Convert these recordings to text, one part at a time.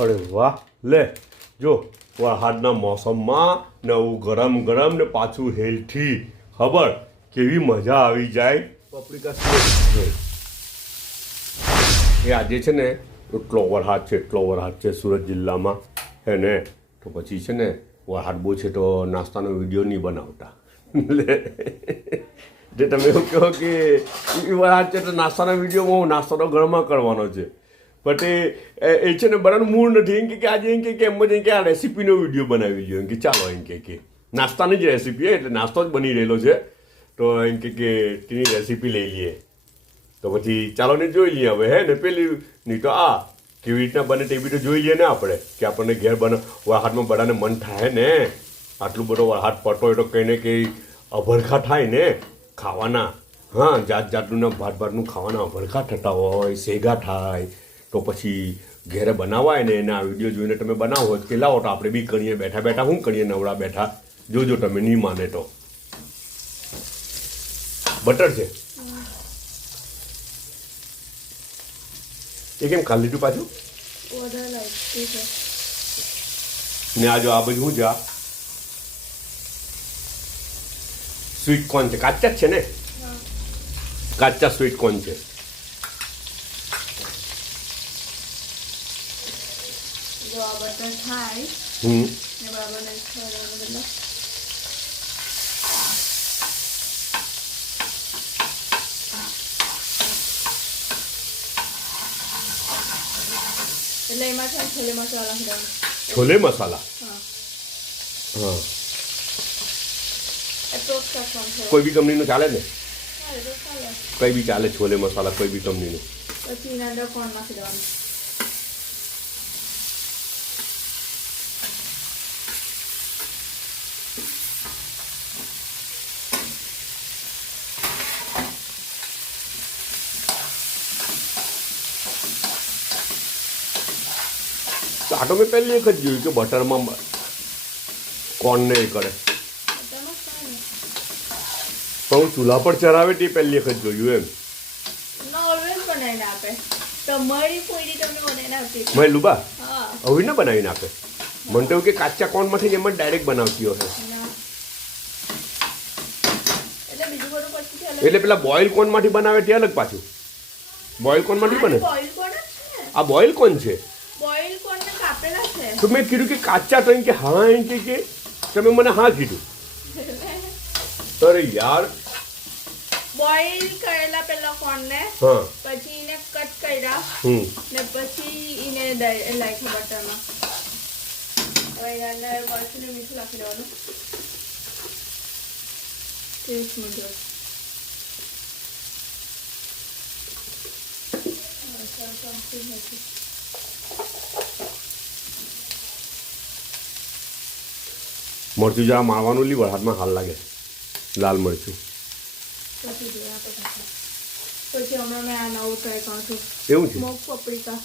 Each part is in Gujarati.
અરે વાહ લે જો વરસાદના મોસમમાં નવું ગરમ ગરમ ને પાછું હેલ્થી ખબર કેવી મજા આવી જાય પપરિકા એ આજે છે ને એટલો વરસાદ છે સુરત જિલ્લામાં હે ને તો પછી છે ને વરસાદ બહુ છે તો નાસ્તાનો વિડીયો નહીં બનાવતા જે તમે એવું કહો કે વરસાદ છે તો નાસ્તાના વિડીયોમાં હું નાસ્તાનો ઘરમાં કરવાનો છે બટ એ છે ને બનાવવાનું મૂળ નથી એમ કે આજે એમ કે એમ જ કે આ રેસીપીનો વિડીયો બનાવી લ્યો એમ કે ચાલો એમ કે નાસ્તાની જ રેસીપી એટલે નાસ્તો જ બની રહેલો છે તો એમ કે તેની રેસીપી લઈ લઈએ તો પછી ચાલો ને જોઈ લઈએ હવે હે ને પેલી નહીં તો આ કેવી રીતના બને તે બી તો જોઈ લઈએ ને આપણે કે આપણને ઘેર વરસાદમાં બધાને મન થાય ને આટલું બધો વરસાદ પડતો હોય તો કંઈ ને કંઈ અભરખા થાય ને ખાવાના હા જાત જાતનું ભાતનું ખાવાના અભરખા થતા હોય સેગા થાય તો પછી ઘેરે બનાવાય ને એના વિડીયો જોઈને તમે બનાવો કે લાવો તો આપણે બી કરીએ બેઠા બેઠા શું કરીએ નવડા બેઠા જોજો તમે નહીં માને તો બટર છે એ કેમ ખાલી લીધું પાછું ને આ જો આ બધું શું છે આ સ્વીટ કોર્ન છે કાચા જ છે ને કાચા સ્વીટ કોર્ન છે છોલે મસાલા હા કોઈ બી કંપનીનું ચાલે ને કઈ બી ચાલે છોલે મસાલા કોઈ બી કંપનીનું પછી એના અંદર કોણ નાખી દેવાનું આ તો મેં પહેલી એક જ જોયું કે બટરમાં કોર્નને એ કરે પણ હું ચૂલા પર ચરાવે તે પહેલી એક જ જોયું એમ મેં લુબા હવે ને બનાવીને આપે મને તો એવું કે કાચા કોર્નમાંથી એમ જ ડાયરેક્ટ બનાવતી હશે એટલે પેલા બોઇલ કોર્નમાંથી બનાવે તે અલગ પાછું બોઇલ કોર્નમાંથી બને આ બોઇલ કોર્ન છે તો મેં કીધું કે કાચા તો એમ કે હા એમ કે તમે મને હા કીધું અરે યાર બોઇલ કરેલા પેલા કોર્ન ને હા પછી એને કટ કર્યા ને પછી એને નાખ્યા બટરમાં હવે એને મરચું ને મીઠું નાખી દેવાનું મરચું જરા મારવાનું લી વરસાદમાં હાલ લાગે લાલ મરચું પછી હમણાં મેં આ નવું ટ્રાય કરું છું એવું છે સ્મોક પપરિકા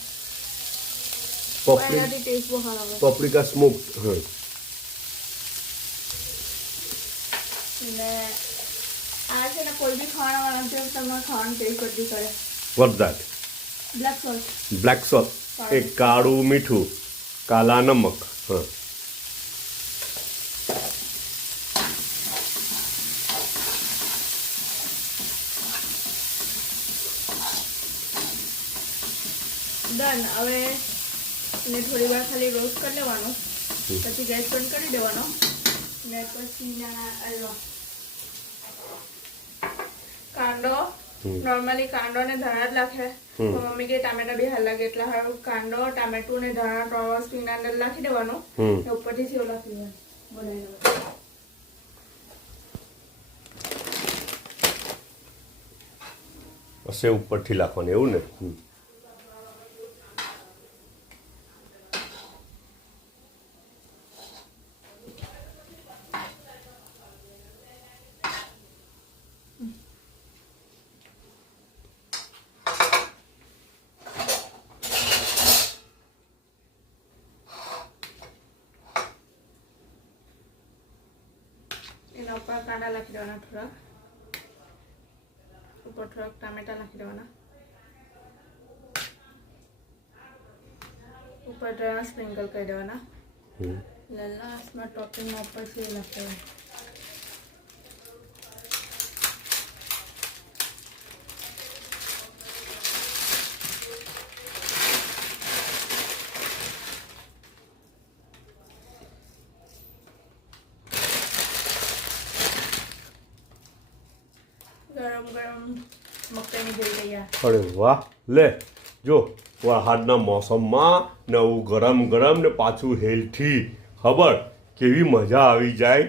પપરિકા ટેસ્ટ બહુ સારો આવે પપરિકા સ્મોક હા ને આ છે ને કોઈ બી ખાવાના છે તમને ખાવાનું ટેસ્ટ કરતી કરે વોટ ધેટ બ્લેક સોલ્ટ એ કાળું મીઠું કાલા નમક હા ડન હવે એને થોડી વાર ખાલી રોસ્ટ કરી લેવાનો પછી ગેસ બંધ કરી દેવાનો ને પછી કાંદો નોર્મલી કાંદો ને ધાણા જ નાખે મમ્મી કે ટામેટા બી હાલ લાગે એટલે હવે કાંદો ટામેટું ને ધાણા ટોસ પીના અંદર નાખી દેવાનું ને ઉપરથી સેવ નાખી દેવાનું બનાવી દેવાનું સેવ ઉપરથી નાખવાની એવું ને એના ઉપર કાંદા નાખી દેવાના થોડા ઉપર થોડાક ટામેટા નાખી દેવાના ઉપર ડ્રાય સ્પ્રિંકલ કરી દેવાના હમ. એટલે લાસ્ટમાં ટોપિંગમાં ઉપરથી એ નાખવાનું ગરમ ગરમ મકાઈની ભેળ તૈયાર અરે વાહ લે જો વરસાદના મોસમમાં નવું ગરમ ગરમ ને પાછું હેલ્થી ખબર કેવી મજા આવી જાય